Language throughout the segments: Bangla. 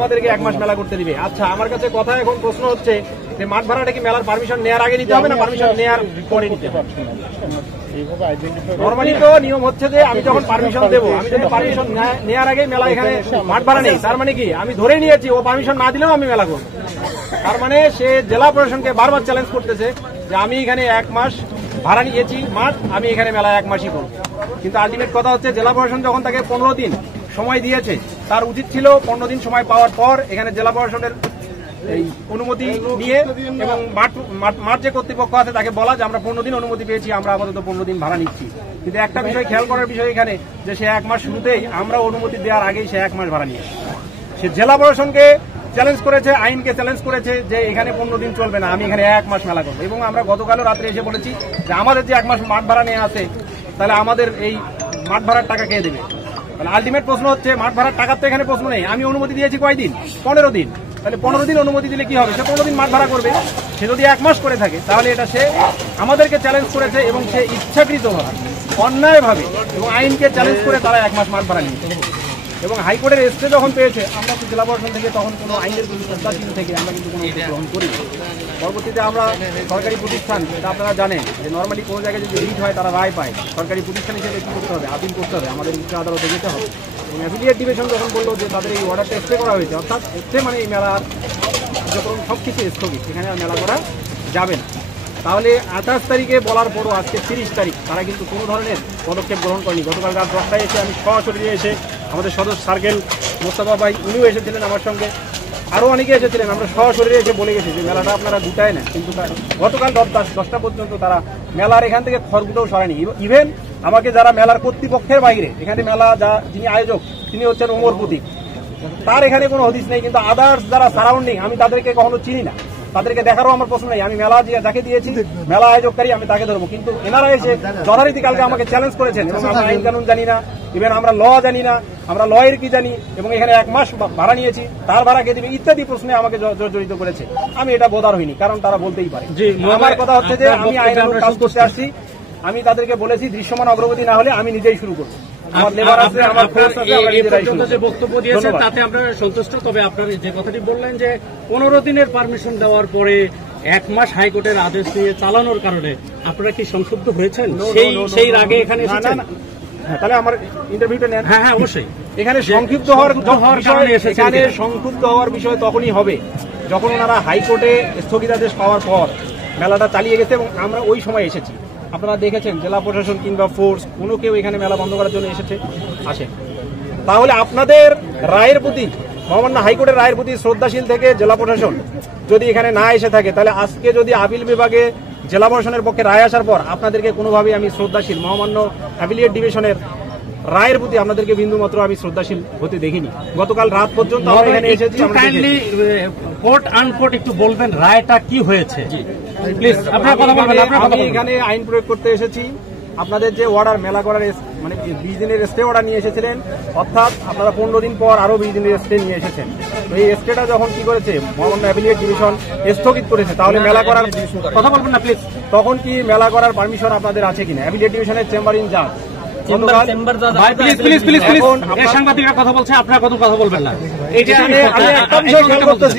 আমাদেরকে 1 মাস মেলা করতে দিবে। আচ্ছা, আমার কাছে কথা এখন প্রশ্ন হচ্ছে যে মাঠ ভাড়াটা কি মেলার পারমিশন নেওয়ার আগে নিতে হবে না পারমিশন নেওয়ার পরে নিতে হবে? নরমালি তো নিয়ম হচ্ছে যে আমি যখন পারমিশন দেবো, আমি যদি পারমিশন নেওয়ার আগে মেলা এখানে মাঠ ভাড়া নেই, তার মানে কি আমি ধরে নিয়েছি ও পারমিশন না দিলেও আমি মেলা করবো। তার মানে সে জেলা প্রশাসনকে বারবার চ্যালেঞ্জ করতেছে যে আমি এখানে 1 মাস ভাড়া নিয়েছি মাঠ, আমি এখানে মেলা 1 মাসই করবো। কিন্তু আলটিমেট কথা হচ্ছে জেলা প্রশাসন যখন তাকে 15 দিন সময় দিয়েছে, তার উচিত ছিল 15 দিন সময় পাওয়ার পর এখানে জেলা প্রশাসনের এই অনুমতি নিয়ে এবং মাঠ যে কর্তৃপক্ষ আছে তাকে বলা যে আমরা 15 দিন অনুমতি পেয়েছি, আমরা আপাতত 15 দিন ভাড়া নিচ্ছি। কিন্তু একটা বিষয় খেয়াল করার বিষয় এখানে যে সে 1 মাস শুরুতেই আমরা অনুমতি দেওয়ার আগেই সে 1 মাস ভাড়া নিয়েছে। সে জেলা প্রশাসনকে চ্যালেঞ্জ করেছে, আইনকে চ্যালেঞ্জ করেছে যে এখানে 15 দিন চলবে না, আমি এখানে 1 মাস মেলা করবো। এবং আমরা গতকালও রাত্রে এসে বলেছি যে আমাদের যে 1 মাস মাঠ ভাড়া নিয়ে আছে, তাহলে আমাদের এই মাঠ ভাড়ার টাকা কে দেবে? তাহলে আলটিমেট প্রশ্ন হচ্ছে মাঠ ভাড়ার টাকার তো এখানে প্রশ্ন নেই। আমি অনুমতি দিয়েছি কয়দিন? 15 দিন। তাহলে 15 দিন অনুমতি দিলে কি হবে? সে 15 দিন মাঠ ভাড়া করবে। সে যদি 1 মাস করে থাকে তাহলে এটা সে আমাদেরকে চ্যালেঞ্জ করেছে এবং সে ইচ্ছাকৃতভাবে অন্যায়ভাবে এবং আইনকে চ্যালেঞ্জ করে তারা 1 মাস মাঠ ভাড়া নিয়েছে। এবং হাইকোর্টের স্টে যখন পেয়েছে, আমরা তো জেলা প্রশাসন থেকে তখন কোনো আইনের কোনো শ্রদ্ধাশীল থেকে আমরা কিন্তু কোনো গ্রহণ করি। পরবর্তীতে আমরা সরকারি প্রতিষ্ঠান, এটা আপনারা জানেন যে নর্মালি কোনো জায়গায় যদি রিট হয় তারা রায় পায়, সরকারি প্রতিষ্ঠান হিসেবে কী করতে হবে? আপিল করতে হবে, আমাদের উচ্চ আদালতে যেতে হবে। এবং অ্যাফিলিয়েট ডিভিশন যখন বললো যে তাদের এই অর্ডারটা স্টে করা হয়েছে, অর্থাৎ স্টে মানে এই মেলার যখন সব কিছু স্থগিত, এখানে আর মেলা করা যাবে না। তাহলে 28 তারিখে বলার পরও আজকে 30 তারিখ তারা কিন্তু কোনো ধরনের পদক্ষেপ গ্রহণ করেনি। গতকাল রাত 10টায় এসে আমি সরাসরি এসে আমাদের সদস্য সার্কেল মোস্তফা ভাই উনিও এসেছিলেন আমার সঙ্গে, আরও অনেকে এসেছিলেন, আমরা সরাসরি এসে বলে গেছি যে মেলাটা আপনারা দুটায় না। কিন্তু গতকাল 10টা পর্যন্ত তারা মেলার এখান থেকে খড়গুটোও সরায়নি। ইভেন আমাকে যারা মেলার কর্তৃপক্ষের বাইরে, এখানে মেলা যিনি আয়োজক তিনি হচ্ছেন ওমর প্রতীক, তার এখানে কোনো হদিস নেই। কিন্তু আদার্স যারা সারাউন্ডিং, আমি তাদেরকে কখনো চিনি না, তাদেরকে দেখারও আমার প্রশ্ন নেই। আমি মেলা যাকে দিয়েছি মেলা আয়োজককারী, আমি তাকে ধরবো। কিন্তু এনারা এসে যথারীতি কালকে আমাকে চ্যালেঞ্জ করেছেন এবং আমরা আইন কানুন জানি না, ইভেন আমরা ল জানি না, আমরা লয়ের কি জানি, এবং এখানে 1 মাস ভাড়া নিয়েছি, তার ভাড়া কে দিবে ইত্যাদি প্রশ্নে আমাকে জড়িত করেছে। আমি এটা বোধার হইনি, কারণ তারা বলতেই পারে। আমার কথা হচ্ছে যে আমি আইন কাজ করতে আসছি, আমি তাদেরকে বলেছি দৃশ্যমান অগ্রগতি না হলে আমি নিজেই শুরু করবো। আমার লেবার আছে, আমার ফোর্স আছে, আমরা নিজেরাই শুরু করব। যে বক্তব্য দিয়েছেন তাতে আমরা সন্তুষ্ট। তবে আপনার যে কথাটি বললেন যে 15 দিনের পারমিশন দেওয়ার পরে 1 মাস হাইকোর্টের আদেশ দিয়ে চালানোর কারণে আপনারা কি সংক্ষুব্ধ হয়েছেন? সেই রাগে এখানে এসেছেন? তাহলে আমার ইন্টারভিউটা নেন। হ্যাঁ হ্যাঁ, অবশ্যই। এখানে সংক্ষিপ্ত হওয়ার বিষয় তখনই হবে যখন ওনারা হাইকোর্টে স্থগিতাদেশ পাওয়ার পর মেলাটা চালিয়ে গেছে এবং আমরা ওই সময় এসেছি। আপনারা দেখেছেন জেলা প্রশাসন কিংবা ফোর্স কোনো কেউ এখানে মেলা বন্ধ করার জন্য আসে। তাহলে আপনাদের রায়ের প্রতি, মহামান্য হাইকোর্টের রায়ের প্রতি শ্রদ্ধাশীল থেকে জেলা প্রশাসন যদি এখানে না এসে থাকে, তাহলে আজকে যদি আপিল বিভাগে জেলা প্রশাসনের পক্ষে রায় আসার পর আপনাদেরকে কোনোভাবেই আমি শ্রদ্ধাশীল, মহামান্য অ্যাফিলিয়েট ডিভিশনের রায়ের প্রতি আপনাদেরকে বিন্দুমাত্র আমি শ্রদ্ধাশীল হতে দেখিনি। গতকাল রাত পর্যন্ত আমরা এখানে এসেছি। কোর্ট আনকোর্ট একটু বলবেন রায়টা কি হয়েছে প্লিজ? আপনারা কথা বলবেন। আমি এখানে আইন প্রয়োগ করতে এসেছি। আপনাদের যে অর্ডার মেলা করার মানে 20 দিনের স্টে অর্ডার নিয়ে এসেছিলেন, অর্থাৎ আপনারা 15 দিন পর আরো 20 দিনের স্টে নিয়ে এসেছেন। তো এই স্টেটা যখন কি করেছে মহামান্য অ্যাফিলিয়েট ডিভিশন স্থগিত করেছে, তাহলে মেলা করার কথা বলবেন না প্লিজ। তখন কি মেলা করার পারমিশন আপনাদের আছে কিনা? অ্যাফিলিয়েট ডিভিশনের চেম্বার ইন জাজ সাংবাদিকরা কথা বলছে, আপনারা কত কথা বলবেন না।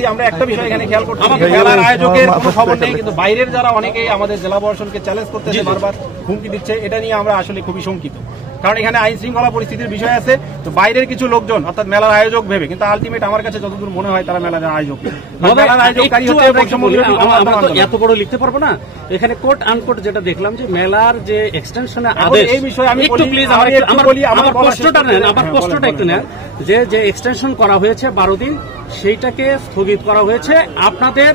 আমরা একটা বিষয় এখানে খেয়াল করতে হবে, মেলার আয়োজকের কোনো খবর নেই, কিন্তু বাইরের যারা অনেকেই আমাদের জেলা প্রশাসনকে চ্যালেঞ্জ করতেছে, বারবার হুমকি দিচ্ছে, এটা নিয়ে আমরা আসলে খুবই শঙ্কিত। কারণ এখানে আইন শৃঙ্খলা পরিস্থিতির বিষয় আছে, তো বাইরের কিছু লোকজন অর্থাৎ মেলার আয়োজক ভেবে, কিন্তু আলটিমেট আমার কাছে যতদূর মনে হয় তারা মেলার আয়োজক। এত বড় লিখতে পারবো না এখানে। কোর্ট আনকোর্ট যেটা দেখলাম যে মেলার যে এক্সটেনশনের আদেশ, এই বিষয়ে আমি আমার কষ্টটা একটু নেন, যে এক্সটেনশন করা হয়েছে 12 দিন, সেইটাকে স্থগিত করা হয়েছে। আপনাদের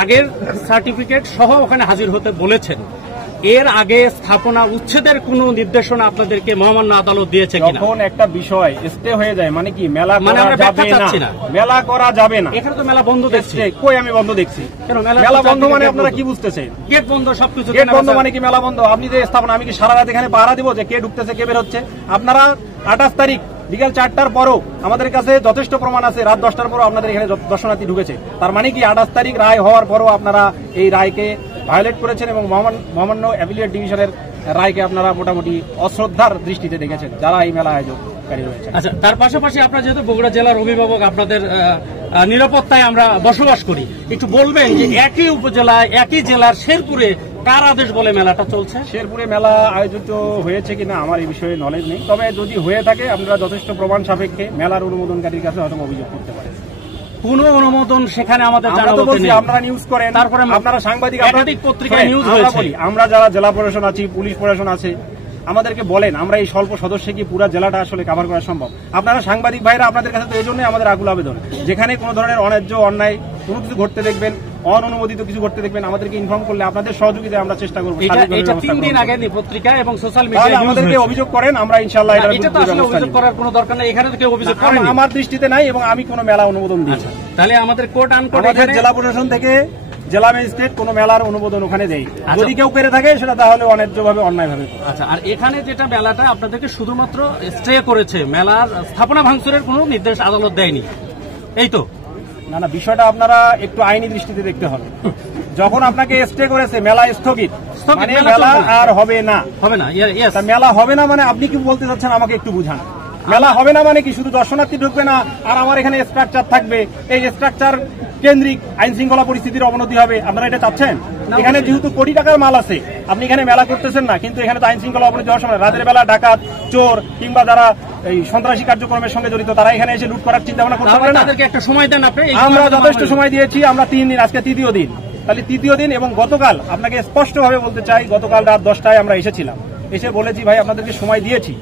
আগের সার্টিফিকেট সহ ওখানে হাজির হতে বলেছেন। এর আগে স্থাপনা উচ্ছেদের কোন নির্দেশনা আপনাদেরকে মহামান্য আদালত দিয়েছে কিনা? যখন একটা বিষয় স্টে হয়ে যায় মানে কি মেলা করা যাবে না, মেলা করা যাবে না। এখানে তো মেলা বন্ধ দেখছি। কই আমি বন্ধ দেখছি? কেন মেলা বন্ধ মানে আপনারা কি বুঝতেছেন? গেট বন্ধ, সবকিছু গেট বন্ধ মানে কি মেলা বন্ধ? আপনি যে স্থাপনা, আমি কি সারা রাত এখানে পাহারা দিব যে কে ঢুকতেছে কে বের হচ্ছে? আপনারা 28 তারিখ বিকাল 4টার পরও আমাদের কাছে যথেষ্ট প্রমাণ আছে, রাত 10টার পরও আপনাদের এখানে দর্শনার্থী ঢুকেছে। তার মানে কি 28 তারিখ রায় হওয়ার পরও আপনারা এই রায়কে ভায়োলেট করেছেন এবং মহামান্য অ্যাফিলিয়েট ডিভিশনের রায়কে আপনারা মোটামুটি অশ্রদ্ধার দৃষ্টিতে দেখেছেন যারা এই মেলা আয়োজক। আয়োজককারী রয়েছে। আচ্ছা, তার পাশাপাশি আপনারা যেহেতু বগুড়া জেলার অভিভাবক, আপনাদের নিরাপত্তায় আমরা বসবাস করি, একটু বলবেন যে একই উপজেলায় একই জেলার শেরপুরে কার আদেশ বলে মেলাটা চলছে? শেরপুরে মেলা আয়োজিত হয়েছে কিনা আমার এই বিষয়ে নলেজ নেই, তবে যদি হয়ে থাকে আপনারা যথেষ্ট প্রমাণ সাপেক্ষে মেলার অনুমোদনকারীর কাছে হয়তো অভিযোগ করতে পারেন। কোন অনুমোদন সেখানে আমাদের আমরা জানা তো মতে বলছি, নেই। আপনারা নিউজ করেন, তারপরে আপনারা সাংবাদিক, একাধিক পত্রিকায় নিউজ আমরা হয়েছে। বলি, আমরা যারা জেলা প্রশাসন আছি, পুলিশ প্রশাসন আছে, আমাদেরকে বলেন আমরা এই স্বল্প সদস্যে কি পুরো জেলাটা আসলে কভার করা সম্ভব? আপনারা সাংবাদিক ভাইরা, আপনাদের কাছে তো এই জন্যই আমাদের আকুল আবেদন, যেখানে কোনো ধরনের অন্যায্য অন্যায় কোনো কিছু ঘটতে দেখবেন, অননুমোদিত কিছু ঘটতে দেখবেন, আমাদেরকে ইনফর্ম করলে আপনাদের সহযোগিতায় আমরা চেষ্টা করবো। এটা 3 দিন আগে পত্রিকা এবং সোশ্যাল তাহলে মিডিয়ায় আমাদেরকে অভিযোগ করেন, আমরা ইনশাআল্লাহ এটা তো আসলে অভিযোগ করার কোনো দরকার নেই, এখানে তো কেউ অভিযোগ করেনি। আমার দৃষ্টিতে নাই এবং আমি কোনো মেলা অনুমোদন দিই না। তাহলে আমাদের কোর্ট আনকোর্ট আমাদের জেলা প্রশাসন থেকে জেলা ম্যাজিস্ট্রেট কোনো মেলার অনুমোদন ওখানে দেয়, যদি কেউ করে থাকে সেটা তাহলে অন্যায্যভাবে অন্যায়ভাবে। আচ্ছা, আর এখানে যেটা মেলাটা আপনাদেরকে শুধুমাত্র স্টে করেছে, মেলার স্থাপনা ভাঙচুরের কোনো নির্দেশ আদালত দেয়নি, এই তো? না না, বিষয়টা আপনারা একটু আইনি দৃষ্টিতে দেখতে হবে। যখন আপনাকে স্টে করেছে, মেলা স্থগিত, মানে মেলা আর হবে না। হবে না, তা মেলা হবে না মানে আপনি কি বলতে চাচ্ছেন আমাকে একটু বুঝান। মেলা হবে না মানে কি শুধু দর্শনার্থী ঢুকবে না আর আমার এখানে স্ট্রাকচার থাকবে, এই স্ট্রাকচার কেন্দ্রিক আইন শৃঙ্খলা পরিস্থিতির অবনতি হবে, আপনারা এটা চাচ্ছেন? এখানে যেহেতু কোটি টাকার মাল আছে, আপনি এখানে মেলা করতেছেন না, কিন্তু এখানে তো আইন শৃঙ্খলা অবনতি হওয়ার সময় রাতের বেলা ডাকাত, চোর কিংবা যারা এই সন্ত্রাসী কার্যক্রমের সঙ্গে জড়িত তারা এখানে এসে লুট করার চিন্তা ভাবনা করতে পারে না। একটা সময় দেন আপনি। আমরা যথেষ্ট সময় দিয়েছি, আমরা 3 দিন, আজকে তৃতীয় দিন। তাহলে তৃতীয় দিন এবং গতকাল আপনাকে স্পষ্টভাবে বলতে চাই, গতকাল রাত 10টায় আমরা এসেছিলাম, এসে বলেছি ভাই আপনাদেরকে সময় দিয়েছি,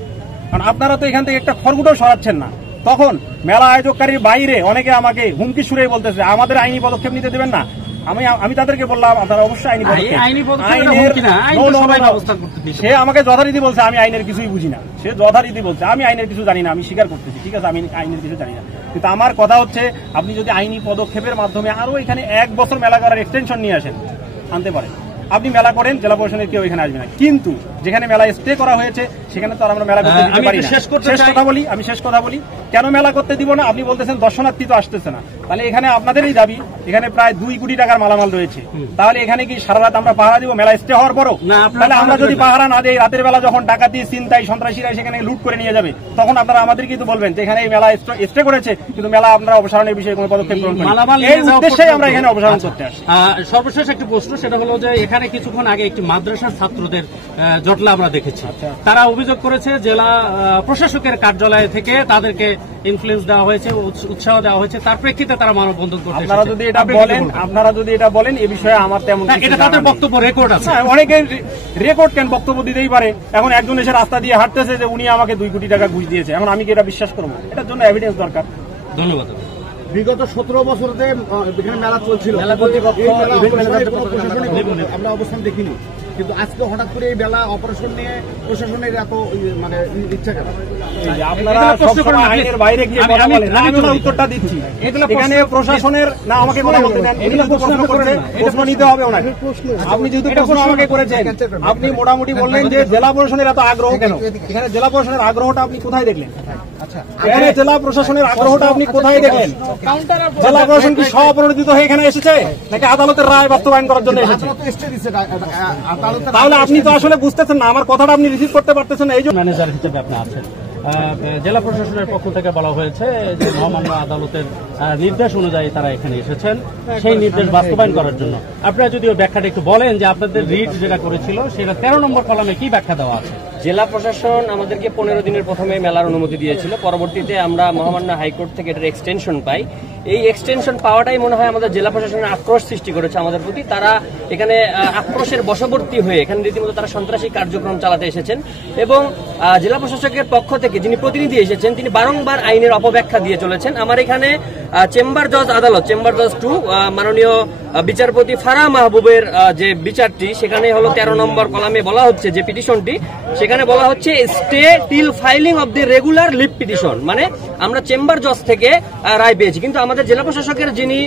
কারণ আপনারা তো এখান থেকে একটা খড়গুটাও সরাচ্ছেন না। তখন মেলা আয়োজককারীর বাইরে অনেকে আমাকে হুমকি সুরেই বলতেছে আমাদের আইনি পদক্ষেপ নিতে দেবেন না। আমি তাদেরকে বললাম আপনারা অবশ্যই আইনি সে আমাকে যথারীতি বলছে আমি আইনের কিছুই বুঝি না, সে যথারীতি বলছে আমি আইনের কিছু জানি না, আমি স্বীকার করতেছি, ঠিক আছে আমি আইনের কিছু জানি না, কিন্তু আমার কথা হচ্ছে আপনি যদি আইনি পদক্ষেপের মাধ্যমে আরো এখানে 1 বছর মেলা করার এক্সটেনশন নিয়ে আসেন, আনতে পারেন, আপনি মেলা করেন, জেলা প্রশাসনের কেউ এখানে আসবে না। কিন্তু যেখানে মেলা স্টে করা হয়েছে সেখানে তো আর আমরা মেলা করতে দিতে পারি না। আমি শেষ কথা বলি, কেন মেলা করতে দিব না? আপনি বলতেছেন দর্শনার্থী তো আসতেছে না, তাহলে এখানে আপনাদেরই দাবি, এখানে প্রায় 2 কোটি টাকার মালামাল রয়েছে, তাহলে এখানে কি সারা রাত আমরা পাহারা দিব মেলা স্টে হওয়ার পরও? তাহলে আমরা যদি পাহারা না দিই, রাতের বেলা যখন ডাকাতি, ছিনতাই, সন্ত্রাসীরা সেখানে লুট করে নিয়ে যাবে, তখন আপনারা আমাদের কিন্তু বলবেন যে এখানে এই মেলা স্টে করেছে কিন্তু মেলা আপনারা অপসারণের বিষয়ে কোনো পদক্ষেপ গ্রহণ করেন। এই উদ্দেশ্যেই আমরা এখানে অপসারণ করতে আসি। সর্বশেষ একটি প্রশ্ন, সেটা হলো যে এখানে কিছুক্ষণ আগে একটি মাদ্রাসার ছাত্রদের জটলা আমরা দেখেছি, তারা অভিযোগ করেছে জেলা প্রশাসকের কার্যালয় থেকে তাদেরকে ইনফ্লুয়েন্স দেওয়া হয়েছে, উৎসাহ দেওয়া হয়েছে, তার প্রেক্ষিতে তারা মানববন্ধন করতে এসেছে। আপনারা যদি এটা বলেন এ বিষয়ে আমার তেমন এটা তাদের বক্তব্য রেকর্ড আছে। অনেকে রেকর্ড কেন বক্তব্য দিতেই পারে। এখন একজন এসে রাস্তা দিয়ে হাঁটতেছে যে উনি আমাকে 2 কোটি টাকা ঘুষ দিয়েছে, এখন আমি কি এটা বিশ্বাস করবো? এটার জন্য এভিডেন্স দরকার। ধন্যবাদ। বিগত 17 বছরতে এখানে মেলা চলছিল, আমরা অবস্থান দেখিনি, কিন্তু আজকে হঠাৎ করে এই মেলা অপারেশন নিয়ে প্রশাসনের এত মানে ইচ্ছা কেন? আপনারা সবসময় আইনের বাইরে গিয়ে কথা বলেন, আমি উত্তরটা দিচ্ছি। এখানে প্রশাসনের না আমাকে কথা বলতে দেন, এগুলো প্রশ্ন করছে, প্রশ্ন নিতে হবে ওনাকে। আপনি যেহেতু প্রশ্ন আমাকে করেছেন, আপনি মোটামুটি বললেন যে জেলা প্রশাসনের এত আগ্রহ কেন? এখানে জেলা প্রশাসনের আগ্রহটা আপনি কোথায় দেখলেন? এখানে জেলা প্রশাসনের আগ্রহটা আপনি কোথায় দেখলেন? জেলা প্রশাসন কি স্বপ্রণোদিত হয়ে এখানে এসেছে নাকি আদালতের রায় বাস্তবায়ন করার জন্য এসেছে? তাহলে আপনি তো আসলে বুঝতেছেন না, আমার কথাটা আপনি রিসিভ করতে পারতেছেন না। এই জন্য ম্যানেজার হিসেবে আপনি আছেন, জেলা প্রশাসনের পক্ষ থেকে বলা হয়েছে যে মহামান্য আদালতের নির্দেশ অনুযায়ী তারা এখানে এসেছেন সেই নির্দেশ বাস্তবায়ন করার জন্য। আপনারা যদিও ব্যাখ্যাটা একটু বলেন যে আপনাদের রিট যেটা করেছিল সেটা 13 নম্বর কলামে কি ব্যাখ্যা দেওয়া আছে? জেলা প্রশাসন আমাদেরকে 15 দিনের প্রথমে মেলার অনুমতি দিয়েছিল, পরবর্তীতে আমরা মহামান্য হাইকোর্ট থেকে এটার এক্সটেনশন পাই। এই এক্সটেনশন পাওয়াটাই মনে হয় আমাদের জেলা প্রশাসনের আক্রোশ সৃষ্টি করেছে আমাদের প্রতি। তারা এখানে আক্রোশের বশবর্তী হয়ে এখানে রীতিমতো তারা সন্ত্রাসী কার্যক্রম চালাতে এসেছেন এবং জেলা প্রশাসকের পক্ষ থেকে যিনি প্রতিনিধি এসেছেন তিনি বারংবার আইনের অপব্যাখ্যা দিয়ে চলেছেন। আমার এখানে চেম্বার জজ আদালত, চেম্বার জজ 2 মাননীয় বিচারপতি ফারাহ মাহবুবের যে বিচারটি, সেখানে হলো 13 নম্বর কলামে বলা হচ্ছে যে পিটিশনটি, সেখানে বলা হচ্ছে stay till filing of the regular leave petition, মানে আমরা চেম্বার জজ থেকে রায় পেয়েছি, কিন্তু আমাদের জেলা প্রশাসকের যিনি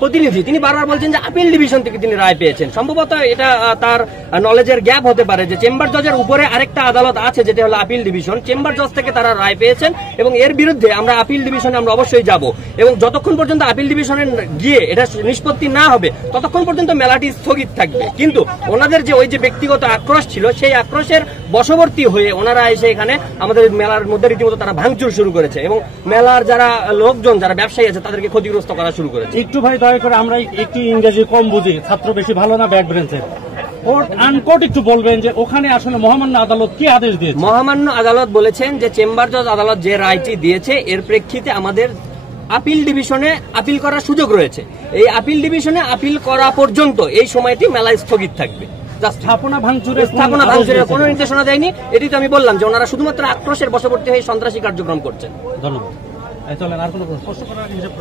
প্রতিনিধি তিনি বারবার বলছেন যে আপিল ডিভিশন থেকে তিনি রায় পেয়েছেন। সম্ভবত এটা তার নলেজের গ্যাপ হতে পারে যে চেম্বার জজের উপরে আরেকটা আদালত আছে যেটা হলো আপিল ডিভিশন, চেম্বার জজ থেকে তারা রায় পেয়েছেন এবং এর বিরুদ্ধে আমরা আপিল ডিভিশনে আমরা অবশ্যই যাব এবং যতক্ষণ পর্যন্ত আপিল ডিভিশনে গিয়ে এটা নিষ্পত্তি না হবে ততক্ষণ পর্যন্ত মেলাটি স্থগিত থাকবে। কিন্তু ওনাদের যে ওই যে ব্যক্তিগত আক্রোশ ছিল, সেই আক্রোশের বশবর্তী হয়ে ওনারা এসে এখানে আমাদের মেলার মধ্যে রীতিমতো তারা ভাঙচুর শুরু করেছে এবং মেলার যারা লোকজন, যারা ব্যবসায়ী আছে, তাদেরকে ক্ষতিগ্রস্ত করা শুরু করেছে। একটু ভাই দয়া করে, আমরা একটু ইংরেজি কম বুঝি, ছাত্র বেশি ভালো না ব্যাক ব্রেঞ্চের, কোর্ট আনকোর্ট একটু বলবেন যে ওখানে আসলে মহামান্য আদালত কি আদেশ দিয়েছে? মহামান্য আদালত বলেছেন যে চেম্বার জজ আদালত যে রায়টি দিয়েছে এর প্রেক্ষিতে আমাদের আপিল ডিভিশনে আপিল করার সুযোগ রয়েছে। এই আপিল ডিভিশনে আপিল করা পর্যন্ত এই সময়টি মেলায় স্থগিত থাকবে। স্থাপনা ভাঙচুরের কোনো নির্দেশনা দেয়নি। এটি তো আমি বললাম যে ওনারা শুধুমাত্র আক্রোশের বশবর্তী হয়ে সন্ত্রাসী কার্যক্রম করছেন। ধন্যবাদ। চলেন আর কোনো প্রশ্ন করার হিসাব